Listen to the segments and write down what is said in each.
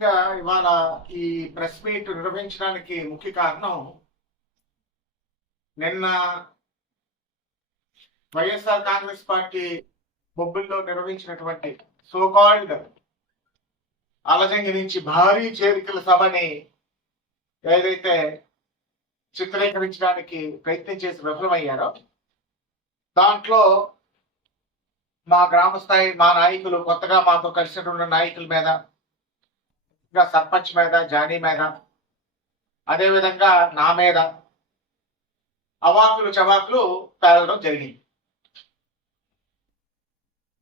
ఇంకా ఇవాళ ఈ ప్రెస్ మీట్ నిర్వహించడానికి ముఖ్య కారణం నిన్న వైఎస్ఆర్ కాంగ్రెస్ పార్టీ బొబ్బిల్లో నిర్వహించినటువంటి సోకాల్డ్ అలజంగి నుంచి భారీ చేరికల సభని ఏదైతే చిత్రీకరించడానికి ప్రయత్నం చేసి విఫలమయ్యారో దాంట్లో మా గ్రామ స్థాయి మా నాయకులు కొత్తగా మాతో కలిసినటువంటి నాయకుల మీద, ఇంకా సర్పంచ్ మీద, జానీ మీద, అదేవిధంగా నా మీద అవాకులు చవాకులు పేలడం జరిగింది.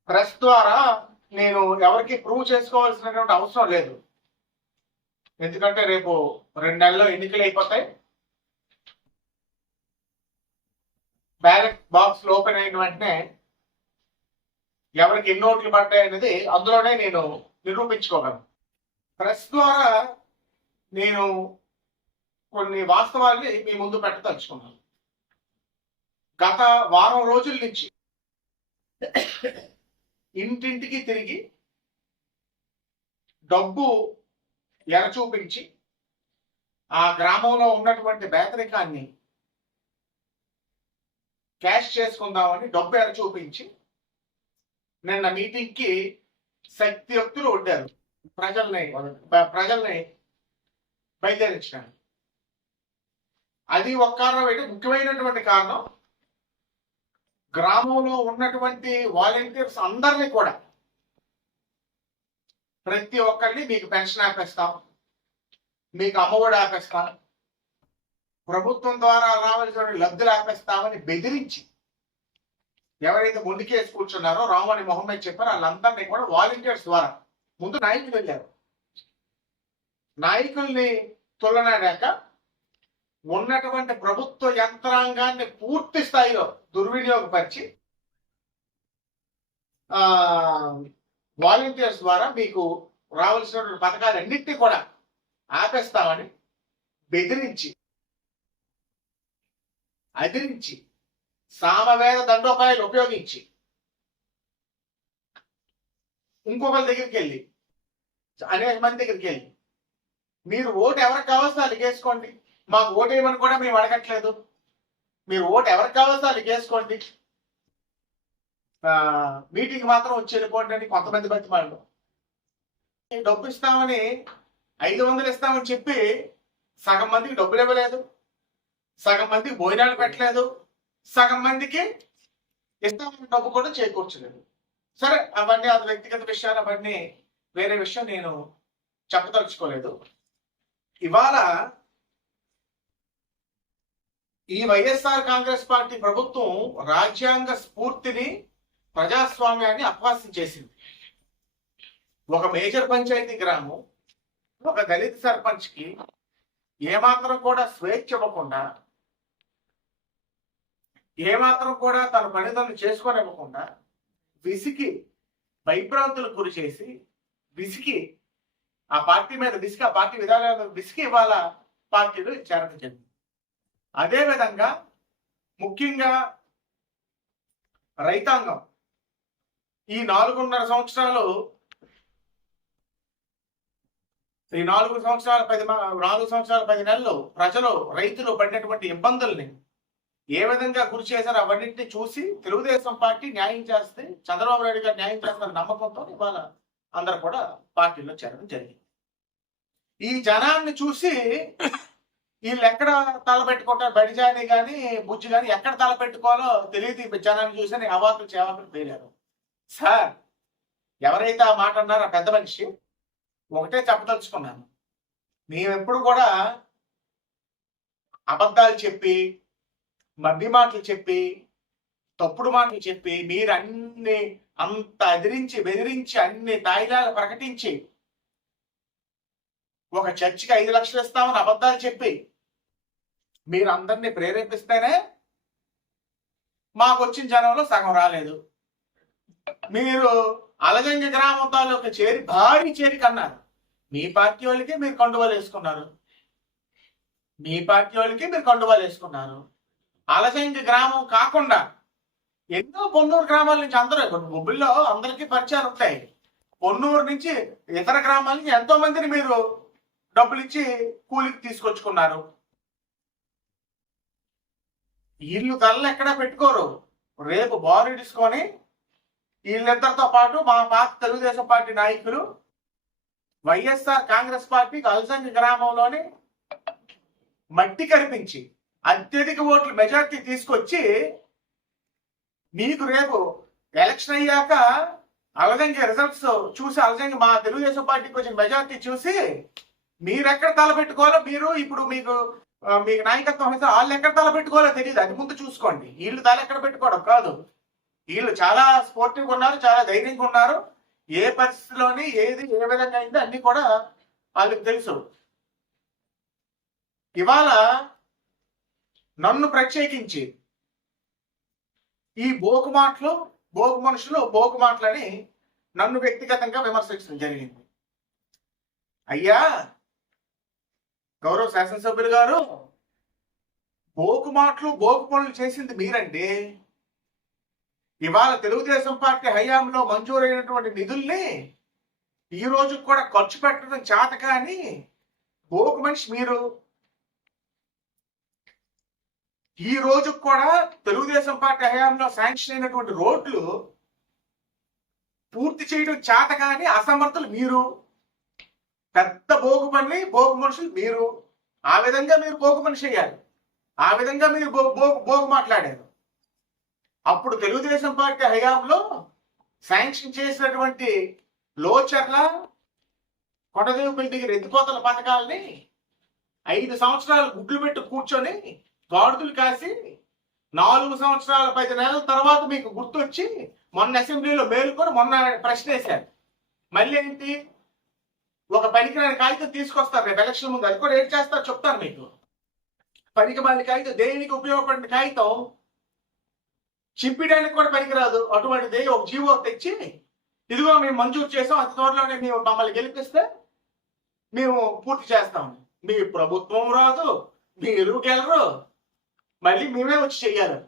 ప్రెస్ ద్వారా నేను ఎవరికి ప్రూవ్ చేసుకోవాల్సినటువంటి అవసరం లేదు. ఎందుకంటే రేపు 2 నెలల్లో ఎన్నికలు అయిపోతాయి. బ్యాలెట్ బాక్స్ ఓపెన్ అయిన వెంటనే ఎవరికి ఎన్ని ఓట్లు పడ్డాయి అనేది అందులోనే నేను నిరూపించుకోగలను. ప్రెస్ ద్వారా నేను కొన్ని వాస్తవాల్ని మీ ముందు పెట్టదలుచుకున్నాను. గత వారం రోజుల నుంచి ఇంటింటికి తిరిగి డబ్బు ఎరచూపించి ఆ గ్రామంలో ఉన్నటువంటి పేదరికాన్ని క్యాష్ చేసుకుందామని డబ్బు ఎరచూపించి నిన్న మీటింగ్కి శక్తియుక్తులు వడ్డారు. ప్రజల్ని బయలుదేరించడానికి అది ఒక కారణం. అయితే ముఖ్యమైనటువంటి కారణం గ్రామంలో ఉన్నటువంటి వాలంటీర్స్ అందరినీ కూడా ప్రతి ఒక్కరిని మీకు పెన్షన్ ఆపేస్తాం, మీకు అమ్మఒడి ఆపేస్తాం, ప్రభుత్వం ద్వారా రావాల్సిన లబ్ధులు ఆపేస్తామని బెదిరించి ఎవరైతే ముందుకేసి కూర్చున్నారో రామని మొహమ్మద్ చెప్పారో వాళ్ళందరినీ కూడా వాలంటీర్స్ ద్వారా ముందు నాయకులు వెళ్ళారు. నాయకుల్ని తొలనాడాక ఉన్నటువంటి ప్రభుత్వ యంత్రాంగాన్ని పూర్తి స్థాయిలో దుర్వినియోగపరిచి వాలంటీర్స్ ద్వారా మీకు రావాల్సినటువంటి పథకాలన్నింటినీ కూడా ఆపేస్తామని బెదిరించి అదిరించి సామవేద దండోపాయాలు ఉపయోగించి ఇంకొకరి దగ్గరికి వెళ్ళి అనేక మంది దగ్గరికి వెళ్ళి మీరు ఓటు ఎవరికి కావాల్సిన వాళ్ళకి వేసుకోండి, మాకు ఓటు వేయమని కూడా మేము అడగట్లేదు, మీరు ఓటు ఎవరికి కావాల్సిన వాళ్ళకి వేసుకోండి, మీటింగ్ మాత్రం వచ్చి వెళ్ళిపోండి అని కొంతమంది బతిమాళ్ళు. డబ్బు ఇస్తామని 500 ఇస్తామని చెప్పి సగం మందికి డబ్బులు ఇవ్వలేదు, సగం మందికి భోజనాలు పెట్టలేదు, సగం మందికి ఇస్తామని డబ్బు కూడా చేకూర్చలేదు. సరే అవన్నీ అది వ్యక్తిగత విషయాలు, అవన్నీ వేరే విషయం, నేను చెప్పదలుచుకోలేదు. ఇవాళ ఈ వైఎస్ఆర్ కాంగ్రెస్ పార్టీ ప్రభుత్వం రాజ్యాంగ స్ఫూర్తిని, ప్రజాస్వామ్యాన్ని అపహాస్యం చేసింది. ఒక మేజర్ పంచాయతీ గ్రామం ఒక దళిత సర్పంచ్కి ఏమాత్రం కూడా స్వేచ్ఛ ఇవ్వకుండా, ఏమాత్రం కూడా తన పనితనం చేసుకోనివ్వకుండా విసికి భయభ్రాంతులకు గురి చేసి విసికి ఆ పార్టీ మీద విసికి, ఆ పార్టీ విధానాల విసికి ఇవాళ పార్టీలో చేరడం జరిగింది. అదేవిధంగా ముఖ్యంగా రైతాంగం ఈ 4.5 సంవత్సరాలు, ఈ 4 సంవత్సరాల 10 నెలలు ప్రజలు, రైతులు పడినటువంటి ఇబ్బందుల్ని ఏ విధంగా గురి చేశారో అవన్నింటినీ చూసి తెలుగుదేశం పార్టీ న్యాయం చేస్తే, చంద్రబాబు నాయుడు గారు న్యాయం చేస్తున్న నమ్మకంతో ఇవాళ అందరూ కూడా పార్టీలో చేరడం జరిగింది. ఈ జనాన్ని చూసి వీళ్ళు ఎక్కడ తలపెట్టుకుంటారు, బడిజాని కానీ బుజ్జి కానీ ఎక్కడ తలపెట్టుకోవాలో తెలియదు. జనాన్ని చూసి అవాకులు చేవాకులు పేరారు. సార్, ఎవరైతే ఆ మాట అన్నారో ఆ పెద్ద మనిషి ఒకటే చెప్పదలుచుకున్నాను, మేమెప్పుడు కూడా అబద్ధాలు చెప్పి, మబ్బి మాటలు చెప్పి, తప్పుడు మాటలు చెప్పి, మీరు అంత ఎదిరించి బెదిరించి అన్ని తాయిలాలు ప్రకటించి ఒక చర్చికి 5 లక్షలు ఇస్తామని అబద్ధాలు చెప్పి మీరు అందరినీ ప్రేరేపిస్తేనే మాకు వచ్చిన జనంలో సగం రాలేదు. మీరు అలజంగి గ్రామం తాలూకు భారీ చేరిక అన్నారు. మీ పార్టీ వాళ్ళకి మీరు కండువాలు వేసుకున్నారు, మీ పార్టీ వాళ్ళకి మీరు కండువాలు వేసుకున్నారు. అలజంగి గ్రామం కాకుండా ఎన్నో పొన్నూరు గ్రామాల నుంచి అందరూ బొబ్బిల్లో అందరికీ పరిచయాలు ఉంటాయి. పొన్నూరు నుంచి ఇతర గ్రామాల నుంచి ఎంతో మందిని మీరు డబ్బులు ఇచ్చి కూలికి తీసుకొచ్చుకున్నారు. వీళ్ళు తలలు ఎక్కడా పెట్టుకోరు. రేపు బారిడుసుకొని వీళ్ళిద్దరితో పాటు మా పాత తెలుగుదేశం పార్టీ నాయకులు వైఎస్ఆర్ కాంగ్రెస్ పార్టీకి అలసంగి గ్రామంలోని మట్టి కనిపించి అత్యధిక ఓట్ల మెజార్టీ తీసుకొచ్చి మీకు రేపు ఎలక్షన్ అయ్యాక అలజంగి రిజల్ట్స్ చూసి అలజంగి మా తెలుగుదేశం పార్టీకి వచ్చిన మెజార్టీ చూసి మీరెక్కడ తలపెట్టుకోవాలో మీరు ఇప్పుడు మీకు నాయకత్వం వస్తే వాళ్ళు ఎక్కడ తలపెట్టుకోవాలో తెలియదు. అది ముందు చూసుకోండి. వీళ్ళు తల ఎక్కడ పెట్టుకోవడం కాదు. వీళ్ళు చాలా స్పోర్టివ్గా ఉన్నారు, చాలా ధైర్యంగా ఉన్నారు. ఏ పరిస్థితిలోని ఏది ఏ విధంగా అయిందో అన్ని కూడా వాళ్ళకి తెలుసు. ఇవాళ నన్ను ప్రత్యేకించి ఈ బోకు మనుషులు బోకు మాటలని నన్ను వ్యక్తిగతంగా విమర్శించడం జరిగింది. అయ్యా గౌరవ శాసనసభ్యులు గారు, బోకు పనులు చేసింది మీరండి. ఇవాళ తెలుగుదేశం పార్టీ హయాంలో మంజూరైనటువంటి నిధుల్ని ఈ రోజు కూడా ఖర్చు పెట్టడం చేత కానీ బోకు మనిషి మీరు. ఈ రోజు కూడా తెలుగుదేశం పార్టీ హయాంలో శాంక్షన్ అయినటువంటి రోడ్లు పూర్తి చేయడం చేత కానీ అసమర్థులు మీరు. పెద్ద బోగు మనుషులు మీరు. ఆ విధంగా మీరు బోగు మనిషి అయ్యారు. ఆ విధంగా మీరు బోగు మాట్లాడారు. అప్పుడు తెలుగుదేశం పార్టీ హయాంలో శాంక్షన్ చేసినటువంటి లోచర్ల కొండదేవుపల్లి దగ్గర ఎత్తిపోతల పథకాలని 5 సంవత్సరాలు గుడ్లు పెట్టి కూర్చొని గాడుతులు కాసి 4 సంవత్సరాల 10 నెలల తర్వాత మీకు గుర్తొచ్చి మొన్న అసెంబ్లీలో మేలుకొని మొన్న ప్రశ్న వేశారు. మళ్ళీ ఏంటి, ఒక పనికిరాని కాగితం తీసుకొస్తారు రేపు ఎలక్షన్ ముందు. అది కూడా ఏం చేస్తారు చెప్తాను మీకు. పనికి మాలిన కాగితం, దేనికి ఉపయోగపడిన కాగితం చింపడానికి కూడా పనికిరాదు. అటువంటిది ఒక జీవో తెచ్చి ఇదిగో మేము మంజూరు చేసాం, అతి త్వరలోనే మేము మమ్మల్ని గెలిపిస్తే మేము పూర్తి చేస్తాం. మీ ప్రభుత్వం రాదు, మీరు గెలరు, మళ్ళీ మేమే వచ్చి చెయ్యాలి.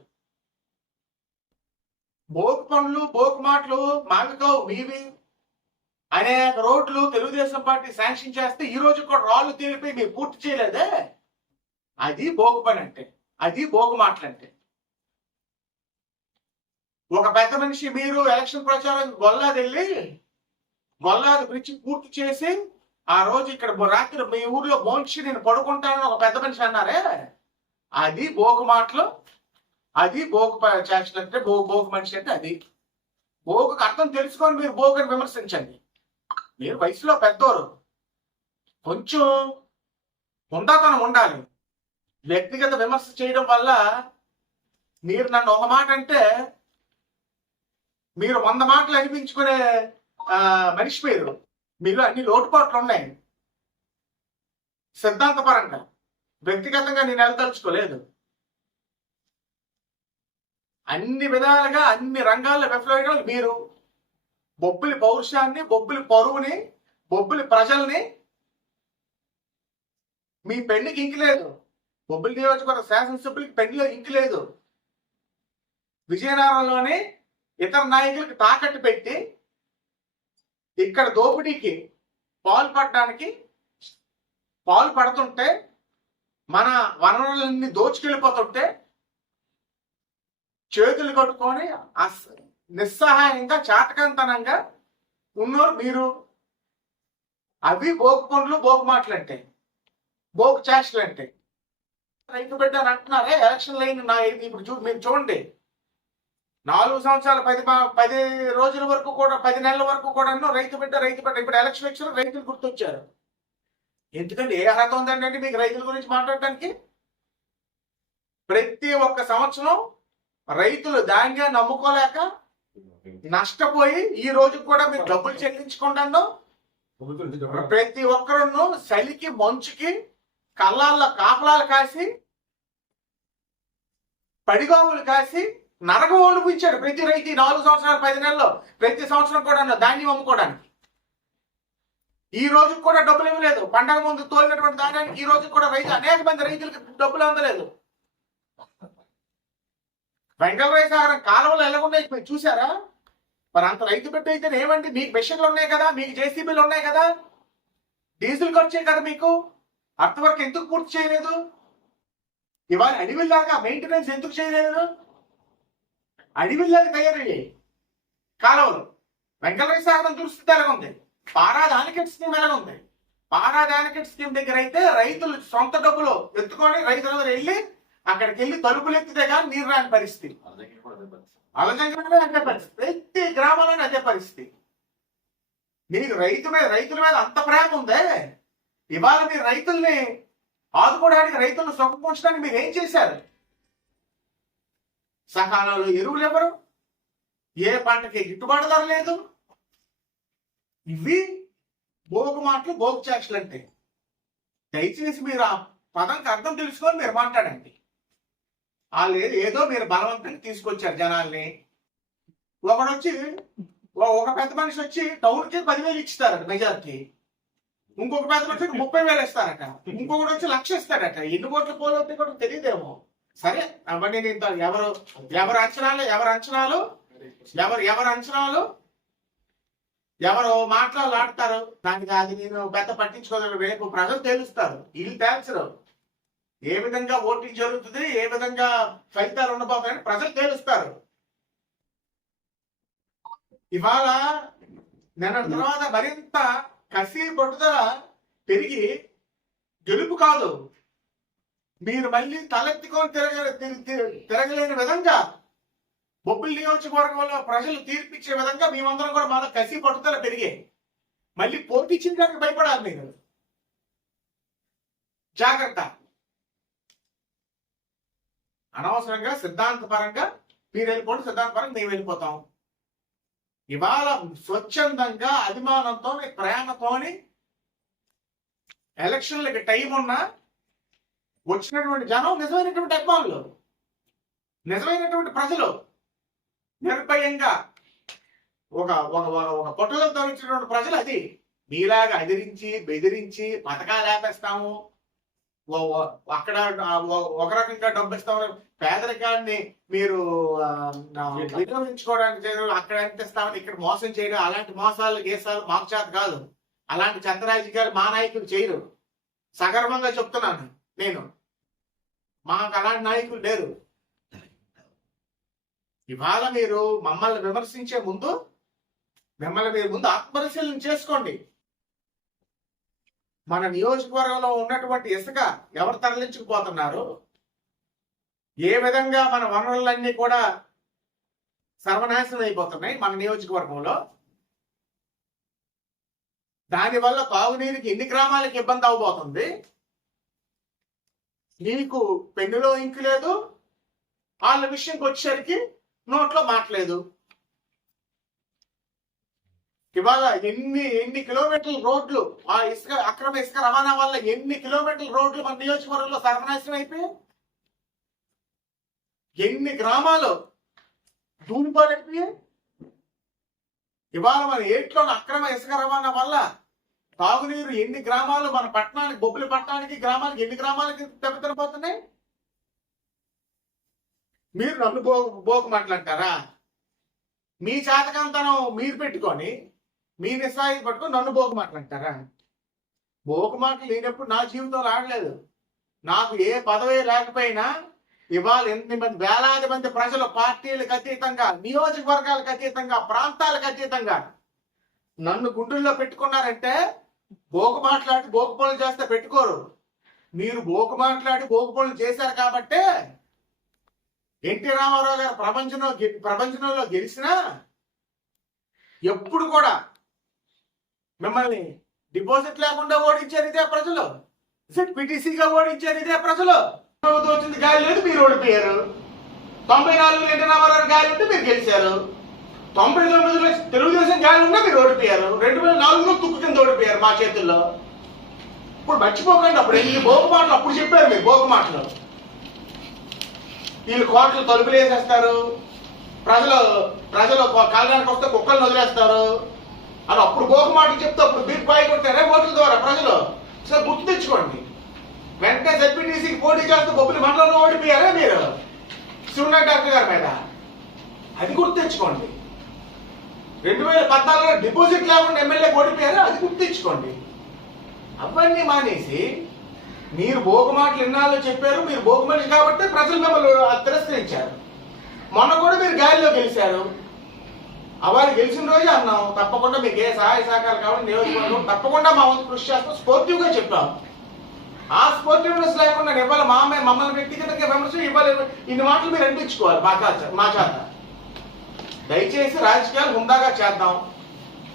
బోకు పనులు బోకు మాటలు మావికో మీవి. అనేక రోడ్లు తెలుగుదేశం పార్టీ శాంక్షన్ చేస్తే ఈ రోజు కూడా రాళ్ళు తేలిపోయి మీరు పూర్తి చేయలేదే. అది బోకు పని అంటే, అది బోకు మాటలంటే. ఒక పెద్ద మనిషి మీరు ఎలక్షన్ ప్రచారం గొల్లాది బ్రిడ్జి పూర్తి చేసి ఆ రోజు ఇక్కడ రాత్రి మీ ఊర్లో భోంచి నేను పడుకుంటానని ఒక పెద్ద మనిషి అన్నారే, అది బోకు మాటలు, అది బోకు చేష్టలు అంటే బోకు మనిషి అంటే అది. బోకుకు అర్థం తెలుసుకొని మీరు బోకుని విమర్శించండి. మీరు వయసులో పెద్దోరు, కొంచెం హుందాతనం ఉండాలి. వ్యక్తిగత విమర్శ చేయడం వల్ల మీరు నన్ను ఒక మాట అంటే మీరు 100 మాటలు అనిపించుకునే మనిషి మీరు. మీలో అన్ని లోటుపాట్లు ఉన్నాయి. సిద్ధాంతపరంగా వ్యక్తిగతంగా నేను వెళ్ళదలుచుకోలేదు. అన్ని విధాలుగా అన్ని రంగాల్లో విఫలమైన మీరు. బొబ్బిలి పౌరుషాన్ని, బొబ్బిలి పరువుని, బొబ్బిలి ప్రజల్ని మీ పెళ్లికి ఇంకి లేదు. బొబ్బిలి నియోజకవర్గ శాసనసభ్యులకి పెళ్లిలో ఇంకి లేదు. విజయనగరంలోని ఇతర నాయకులకి తాకట్టు పెట్టి ఇక్కడ దోపిడీకి పాల్పడుతుంటే, మన వనరులన్నీ దోచుకెళ్ళిపోతుంటే చేతులు కట్టుకొని నిస్సహాయంగా చాతకంతనంగా ఉన్నోరు మీరు. అవి బోకు పనులు బోకు మాటలు అంటే, బోకు చేష్టలు అంటే. రైతు బిడ్డ అని అంటున్నారే, ఎలక్షన్ లైన్ ఇప్పుడు మీరు చూడండి, 4 సంవత్సరాలు 10 రోజుల వరకు కూడా 10 నెలల వరకు కూడా రైతు బిడ్డ. ఇప్పుడు ఎలక్షన్ వచ్చిన రైతులు గుర్తొచ్చారు. ఎందుకంటే ఏ అర్హత ఉందండి మీకు రైతుల గురించి మాట్లాడటానికి? ప్రతి ఒక్క సంవత్సరం రైతులు ధాన్యాన్ని నమ్ముకోలేక నష్టపోయి ఈ రోజు కూడా మీరు డబ్బులు చెల్లించుకుంటాను. ప్రతి ఒక్కరును చలికి మంచుకి కళ్ళాల్లో కాపలాలు కాసి పడిగాములు కాసి నరకం అనిపించాడు ప్రతి రైతు. 4 సంవత్సరాలు 10 నెలల్లో ప్రతి సంవత్సరం కూడా ధాన్యం అమ్ముకోవడానికి. ఈ రోజు కూడా డబ్బులు ఇవ్వలేదు. పండగ ముందు తోలినటువంటి ధాన్యానికి ఈ రోజు కూడా అనేక మంది రైతులకు డబ్బులు అందలేదు. వెంకటరాయ సాగరం కాలువలు ఎలాగున్నాయి చూసారా? మరి అంత రైతు బిడ్డ అయితే ఏమండి, మీకు మెషిన్లు ఉన్నాయి కదా, మీకు జేసీబీలు ఉన్నాయి కదా, డీజిల్ ఖర్చే కదా మీకు, అంతవరకు ఎందుకు పూర్తి చేయలేదు? ఇవాళ అడవిలాగా మెయింటెనెన్స్ ఎందుకు చేయలేదు? అడవిలాగా తయారయ్యాయి కాలువలు. వెంకటేశ్వర సాగరం దుస్థితి ఎలాగుంది, పారాది ఆనకెట్ స్కీమ్ ఎలాగుంది. పారాది ఆనకెట్ స్కీమ్ దగ్గర అయితే రైతులు సొంత డబ్బులు ఎత్తుకొని రైతులందరూ వెళ్ళి అక్కడికి వెళ్ళి తలుపులు ఎత్తితే కానీ నీరు రాని పరిస్థితి. అలజంగా అదే పరిస్థితి, ప్రతి గ్రామంలోనే అదే పరిస్థితి. మీకు రైతుల మీద అంత ప్రేమ ఉందే, ఇవాళ మీరు రైతుల్ని ఆదుకోవడానికి, రైతులను సుఖపరచడానికి మీరు ఏం చేశారు? సకాలంలో ఎరువులు ఎవరు, ఏ పంటకి గిట్టుబాటు ధర లేదు. ఇవి బోగు మాటలు, బోగు చాక్షలు అంటే. దయచేసి మీరు ఆ పదంకి అర్థం తెలుసుకొని మీరు మాట్లాడండి. వాళ్ళు ఏదో మీరు బలవంతంగా తీసుకొచ్చారు జనాల్ని. ఒకడొచ్చి ఒక పెద్ద మనిషి వచ్చి టౌన్కి 10,000 ఇస్తారట మెజార్టీ, ఇంకొక పెద్ద మనిషి 30,000 ఇస్తారట, ఇంకొకటి వచ్చి 1,00,000 ఇస్తాడట. ఎన్ని కోట్ల పోలవుతాయి కూడా తెలియదేమో. సరే అవన్నీ ఎవరు అంచనాలు ఎవరు మాట్లాడతారు దానికి, అది నేను పెద్ద పట్టించుకోగలను. రేపు ప్రజలు తెలుస్తారు, వీళ్ళు తేల్చరు. ఏ విధంగా ఓటింగ్ జరుగుతుంది, ఏ విధంగా ఫలితాలు ఉండబోతాయని ప్రజలు తేలుస్తారు. ఇవాళ నిన్న తర్వాత మరింత కసి పట్టుదల పెరిగి గెలుపు కాదు, మీరు మళ్ళీ తలెత్తుకొని తిరగలేని విధంగా బొబ్బిలి నియోజకవర్గంలో ప్రజలు తీర్పిచ్చే విధంగా మేమందరం కూడా మన కసి పట్టుదల పెరిగాయి. మళ్ళీ పోటీ చేయడానికి భయపడాలి మీరు. జాగ్రత్త. అనవసరంగా సిద్ధాంతపరంగా మీరు వెళ్ళిపోండి, సిద్ధాంతపరంగా మేము వెళ్ళిపోతాం. ఇవాళ స్వచ్ఛందంగా అభిమానంతో ప్రేమతోని ఎలక్షన్లకి టైం ఉన్నా వచ్చినటువంటి జనం నిజమైనటువంటి అభిమానులు, నిజమైనటువంటి ప్రజలు నిర్భయంగా ఒక పొట్టలతో ఇచ్చినటువంటి ప్రజలు. అది మీలాగా అదిరించి బెదిరించి పథకాలు ఆపేస్తాము, అక్కడ ఒక రకంగా డబ్బు ఇస్తాము, పేదరికాన్ని మీరు వినియోగించుకోవడానికి అక్కడ ఎంత ఇస్తామని ఇక్కడ మోసం చేయడం, అలాంటి మోసాలు గేసాలు మాకు చేత కాదు. అలాంటి చంద్రరాజకీయాలు మా నాయకులు చేయరు. సగర్వంగా చెప్తున్నాను నేను, మాకు అలాంటి నాయకులు లేరు. ఇవాళ మీరు మమ్మల్ని విమర్శించే ముందు మీరు ఆత్మపరిశీలన చేసుకోండి. మన నియోజకవర్గంలో ఉన్నటువంటి ఇసుక ఎవరు తరలించుకుపోతున్నారు, ఏ విధంగా మన వనరులన్నీ కూడా సర్వనాశనం అయిపోతున్నాయి మన నియోజకవర్గంలో, దానివల్ల తాగునీరుకి ఎన్ని గ్రామాలకు ఇబ్బంది అవబోతుంది. నీకు పెన్నులో ఇంకు లేదు, వాళ్ళ విషయంకి వచ్చేసరికి నోట్లో మాట్లేదు. ఇవాళ ఎన్ని కిలోమీటర్ల రోడ్లు ఆ అక్రమ ఇసుక రవాణా వల్ల ఎన్ని కిలోమీటర్ల రోడ్లు మన నియోజకవర్గంలో సర్వనాశనం అయిపోయాయి. ఎన్ని గ్రామాలు దూరిపోయిపోయాయి. ఇవాళ మన ఏట్లో అక్రమ ఇసుక రవాణా వల్ల తాగునీరు ఎన్ని గ్రామాలు మన పట్టణానికి, బొబ్బిలి పట్టణానికి, గ్రామానికి ఎన్ని గ్రామాలకి దెబ్బతినపోతున్నాయి. మీరు నన్ను బోకు మాట్లాడతారా? మీ చేతకంతనం మీరు పెట్టుకొని, మీ నిస్సాయి పట్టుకొని నన్ను బోకు మాట్లాడతారా? బోకు మాటలు లేనప్పుడు నా జీవితంలో ఆడలేదు. నాకు ఏ పదవి లేకపోయినా ఇవాళ వేలాది మంది ప్రజలు పార్టీలకు అతీతంగా, నియోజకవర్గాలకు అతీతంగా, ప్రాంతాలకు అతీతంగా నన్ను గుండెల్లో పెట్టుకున్నారంటే, బోకు మాట్లాడి బోకు పనులు చేస్తే పెట్టుకోరు. మీరు బోకు మాట్లాడి బోకు పనులు చేశారు కాబట్టే ఎన్టీ రామారావు గారు ప్రపంచంలో గెలిచినా ఎప్పుడు కూడా మిమ్మల్ని డిపాజిట్ లేకుండా ఓడించారు ఇదే ప్రజలు, ZPTCగా ఓడించారు ఇదే ప్రజలు. వచ్చింది గాలి లేదు, మీరు ఓడిపోయారు. 94 ఎన్టీ రామారావు గాలి ఉంటే మీరు గెలిచారు. 99లో తెలుగుదేశం గాలి ఉన్నా మీరు ఓడిపోయారు. 2004లో తుక్కు కింద ఓడిపోయారు మా చేతుల్లో. ఇప్పుడు మర్చిపోకండి, అప్పుడు ఎన్ని బోకు మాటలు అప్పుడు చెప్పారు మీరు. బోకు మాటలు వీళ్ళు కోట్లు తలుపులు వేసేస్తారు, ప్రజలు కాలడానికి వస్తే కుక్కలను వదిలేస్తారు అని అప్పుడు బోకు మాటలు చెప్తే అప్పుడు బిగ్ బాయ్ కొట్టారే ఓట్ల ద్వారా ప్రజలు. సార్ గుర్తు తెచ్చుకోండి. వెంటనే ZPTCకి పోటీ చేస్తూ బొబ్బిలి మండలంలో ఓడిపోయారా మీరు శివనాథ్ డాక్టర్ గారి మీద. అది గుర్తు తెచ్చుకోండి. 2014లో డిపాజిట్ లేకుండా ఎమ్మెల్యే ఓడిపోయారు, అది గుర్తించుకోండి. అవన్నీ మానేసి మీరు భోగు మాటలు ఎన్నాళ్ళు చెప్పారు, మీరు భోగు మనిషి కాబట్టి ప్రజలు మిమ్మల్ని తిరస్కరించారు. మొన్న కూడా మీరు గాలిలో గెలిచారు. అవారు గెలిచిన రోజే అన్నాం తప్పకుండా మీకు ఏ సహాయ సహకారాలు కావాలి నియోజకవర్గం తప్పకుండా మా వంతు కృషి చేస్తాం, స్పోర్టివ్గా చెప్పాం. ఆ స్పోర్టివ్నెస్ లేకుండా ఇవ్వాలి మమ్మల్ని వ్యక్తిగతంగా విమర్శ ఇవ్వాలి. ఇన్ని మాటలు మీరు అనిపించుకోవాలి మా చేత. దయచేసి రాజకీయాలు హుందాగా చేద్దాం.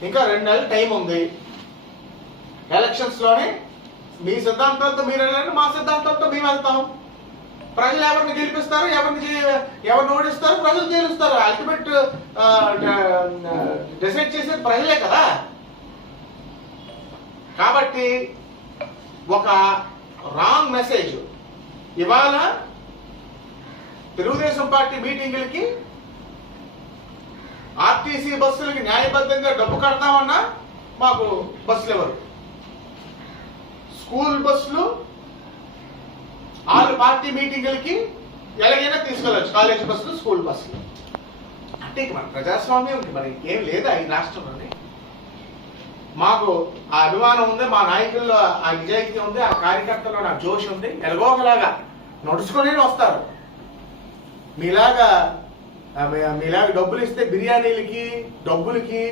ఇంకా 2 నెలలు టైం ఉంది. ఎలక్షన్స్ లోనే మీ సిద్ధాంతాలతో మీరు వెళ్ళండి, మా సిద్ధాంతాలతో మేము వెళ్తాం. ప్రజలు ఎవరిని గెలిపిస్తారు, ఎవరిని ఓడిస్తారు, ప్రజలు గెలుస్తారు. అల్టిమేట్ డిసైడ్ చేసేది ప్రజలే కదా. కాబట్టి ఒక రాంగ్ మెసేజ్ ఇవాళ తెలుగుదేశం పార్టీ మీటింగులకి ఆర్టీసీ బస్సులకి న్యాయబద్ధంగా డబ్బు కడతామన్నా మాకు బస్సులు ఎవరు, స్కూల్ బస్సులు 6 పార్టీ మీటింగులకి ఎలాగైనా తీసుకెళ్ళచ్చు, కాలేజ్ బస్సులు, స్కూల్ బస్సులు. అంటే మన ప్రజాస్వామ్యం మరి ఏం లేదా ఈ రాష్ట్రంలోనే. మాకు ఆ అభిమానం ఉంది, మా నాయకుల్లో ఆ నిజాయితీ ఉంది, ఆ కార్యకర్తల్లో నా జోష్ ఉంది. ఎలాగో ఒకలాగా నడుచుకొని వస్తారు. మీలాగా డబ్బులు ఇస్తే బిర్యానీలకి డబ్బులకి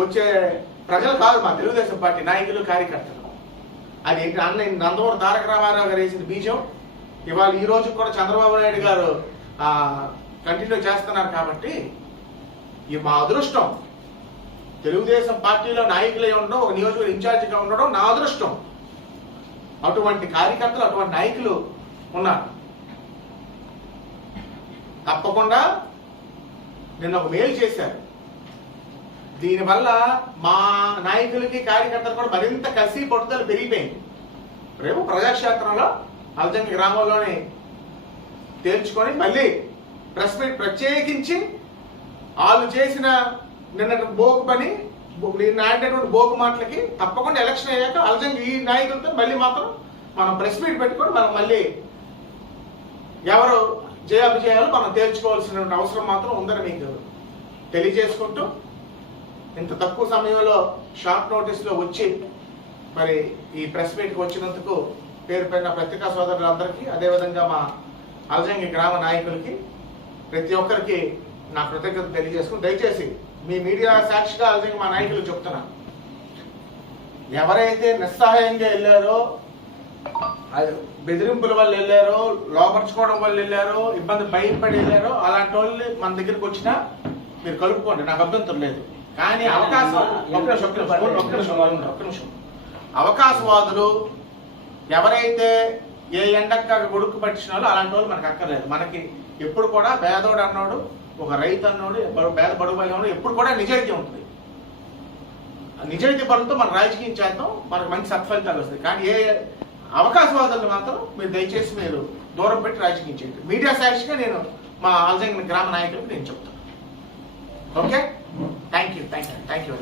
వచ్చే ప్రజలు కాదు మా తెలుగుదేశం పార్టీ నాయకులు కార్యకర్తలు. అది నందమూరి తారక రామారావు గారు వేసిన బీజం ఇవాళ ఈ రోజు కూడా చంద్రబాబు నాయుడు గారు కంటిన్యూ చేస్తున్నారు. కాబట్టి ఇది మా అదృష్టం. తెలుగుదేశం పార్టీలో నాయకులై ఉండడం, ఒక నియోజకవర్గ ఇన్ఛార్జిగా ఉండడం నా అదృష్టం. అటువంటి కార్యకర్తలు, అటువంటి నాయకులు ఉన్నారు. తప్పకుండా నిన్న ఒక మేలు చేశారు. దీనివల్ల మా నాయకులకి కార్యకర్తలు కూడా మరింత కసి పట్టుదల పెరిగిపోయింది. రేపు ప్రజాక్షేత్రంలో అల్జంగి గ్రామంలోనే తేల్చుకొని మళ్ళీ ప్రెస్ మీట్ ప్రత్యేకించి వాళ్ళు చేసిన నిన్న బోగు పని, నాటినటువంటి బోగు మాటలకి తప్పకుండా ఎలక్షన్ అయ్యాక అల్జంగి ఈ నాయకులతో మళ్ళీ మాత్రం మనం ప్రెస్ మీట్ పెట్టుకొని మనం మళ్ళీ ఎవరు జయాభిజయాలు మనం తేల్చుకోవాల్సిన అవసరం మాత్రం ఉందని మీకు తెలియజేసుకుంటూ, ఇంత తక్కువ సమయంలో షార్ట్ నోటీస్లో వచ్చి మరి ఈ ప్రెస్ మీట్కి వచ్చినందుకు పేరు పైన పత్రికా సోదరులందరికీ, అదేవిధంగా మా అల్జంగి గ్రామ నాయకులకి ప్రతి ఒక్కరికి నా కృతజ్ఞత తెలియజేసుకుని, దయచేసి మీ మీడియా సాక్షిగా అల్జంగి మా నాయకులు చెప్తున్నా, ఎవరైతే నిస్సహాయంగా వెళ్ళారో, బెదిరింపుల వల్ల వెళ్ళారో, లోపరుచుకోవడం వల్ల వెళ్ళారో, ఇబ్బంది భయపడి వెళ్ళారో, అలాంటి వాళ్ళు మన దగ్గరికి వచ్చినా మీరు కలుపుకోండి, నాకు అభ్యంతరం లేదు. కానీ అవకాశవాదులు ఎవరైతే ఏ ఎండక్క గొడుక్కు పట్టిన వాళ్ళు అలాంటి వాళ్ళు మనకు అక్కర్లేదు. మనకి ఎప్పుడు కూడా పేదోడు అన్నాడు, ఒక రైతు అన్నాడు, పేద బడుగుబలి అన్నాడు, ఎప్పుడు కూడా నిజాయితీ ఉంటుంది. నిజాయితీ పనులతో మన రాజకీయం చేద్దాం, మనకు మంచి సత్ఫలితాలు వస్తాయి. కానీ ఏ అవకాశవాదులు మాత్రం మీరు దయచేసి మీరు దూరం పెట్టి రాజకీయం చేయండి. మీడియా సాక్షిగా నేను మా అల్జంగి గ్రామ నాయకులకు నేను చెప్తాను. Okay, thank you.